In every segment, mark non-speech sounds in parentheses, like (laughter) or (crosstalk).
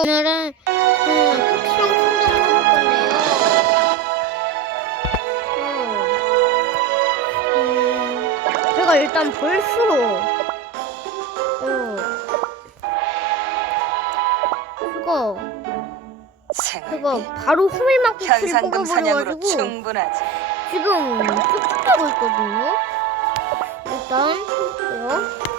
오늘은 그 쿠키랑 풍뎅을 해볼 건데요. 어, 음, 제가 일단 벌써 어, 그거 그거 바로 호밀만 쿠키를 현상금 사냥으로 뽑아버려가지고 충분하지. 지금 뚝뚝하고 있거든요. 일단 해볼게요.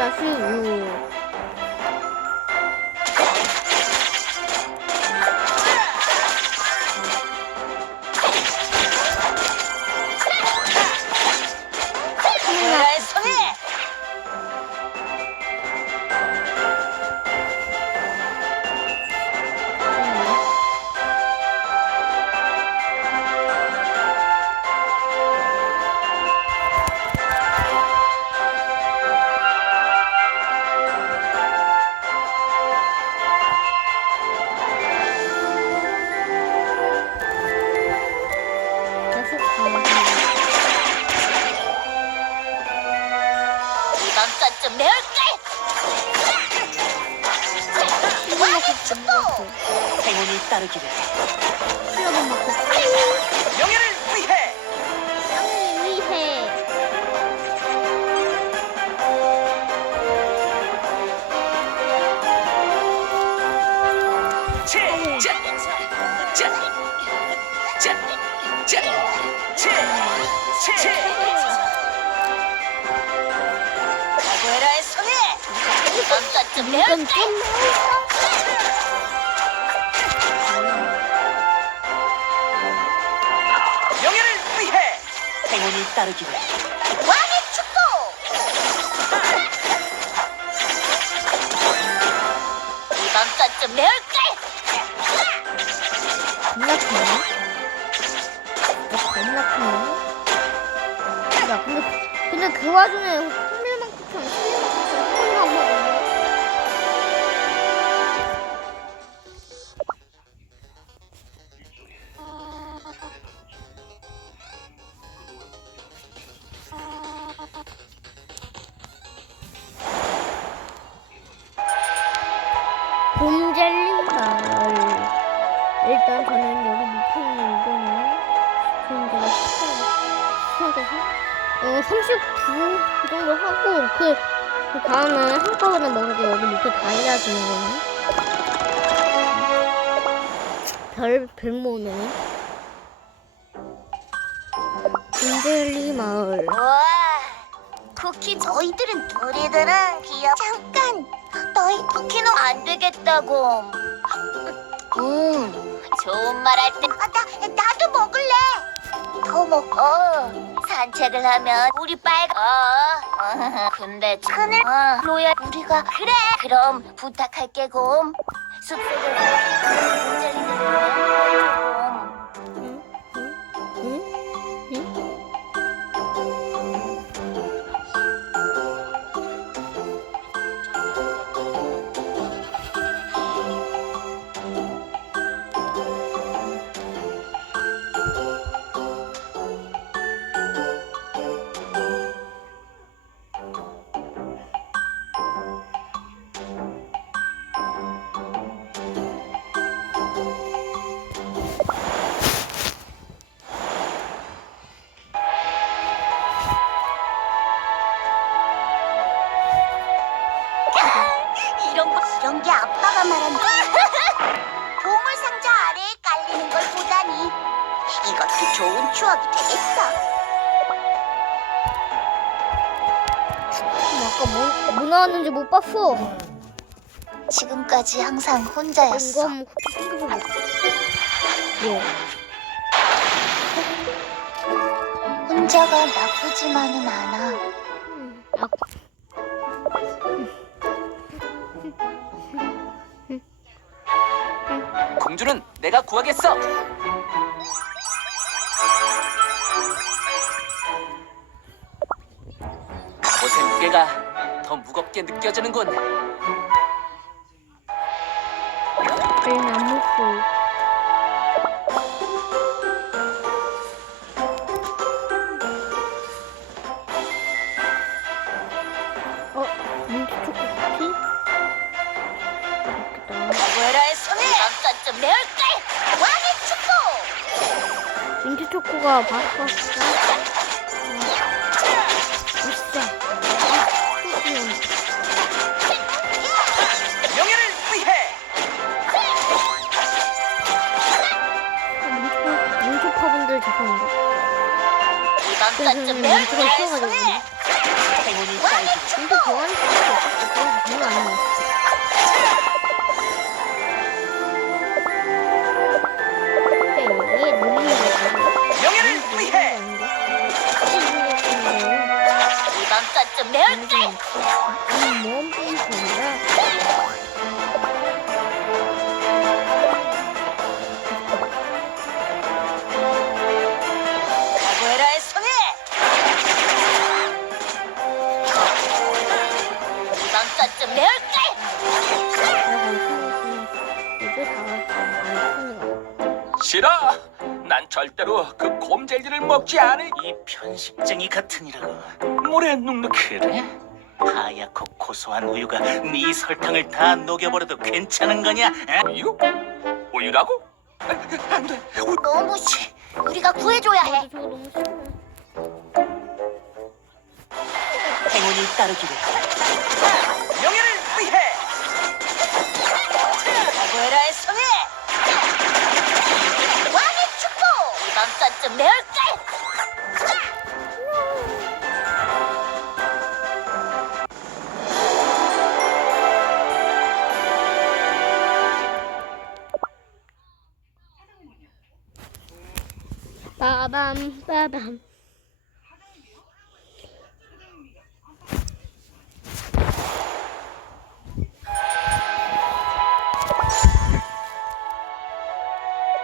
1-6 나의 좀 매울까? 이거 축구! 행운이 따르기를. 명예를 위해. 위해 치, 이건? 좀 명예를 위해. 행운이 따르기를. 왕의 축복. 이번 건좀. 어, 겁나 크네. 야, 근데, 근데 그 와중에 호밀만 쿠 시켜서 어 39그 정도 하고 그, 그 다음에 한꺼번에 먹을게 여기 밑에 다이아지는 거는 별 별 모네 봄젤리 마을 와, 쿠키 너희들은 둘이들은 귀여. 잠깐, 너희 쿠키는 안 되겠다고. 음, 좋은 말 할 때. 아, 나 나도 먹을래. 더 먹어. 산책을 하면 우리 빨간. 어, (laughs) 근데 큰일. 어, 로야, 우리가 그래. 그럼 부탁할게 곰. 문제들을 곰. 이것도 좋은 추억이 되겠어. 아까 뭐, 뭐 나왔는지 못 봤어 지금까지 항상 이거 혼자였어. 한번 쿠키 생각해볼게 예. 혼자가 나쁘지만은 않아. 음, 아, 공주는 내가 구하겠어. 새롭게 느껴지는 건. 내 나무 속. 어, 민트 초코 쿠키, 민기 초코가 바꿨어. 민초파분들 죄송합니다. 이번 그래서. 손에 행운이 따르기를 민초 보완이 필요가 없었고, 놀리는 거예요. 명예를 위해! 이번 건좀 배울 싫어. 난 절대로 그 곰젤리를 먹지 않을. 이 편식쟁이 같으니라고 모래 눅눅해래? 하얗고 고소한 우유가 네 설탕을 다 녹여버려도 괜찮은 거냐? 에? 우유? 우유라고? 안돼 너무 쉬 우리가 구해줘야 해 저거 너무 싫어. 행운이 따르기를 좀 배울게 빠밤 빠밤.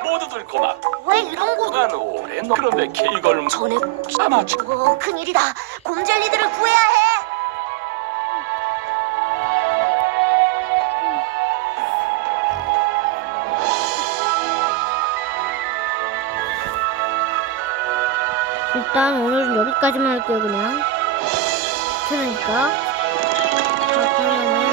모두들 고마. 왜 이런 거 난 오래 너 그런데 이걸 전에 아마 지- 어, 큰일이다 곰젤리들을 구해야 해 일단 오늘은 여기까지만 할게요 그냥. 괜찮으니까. 자, 그러면은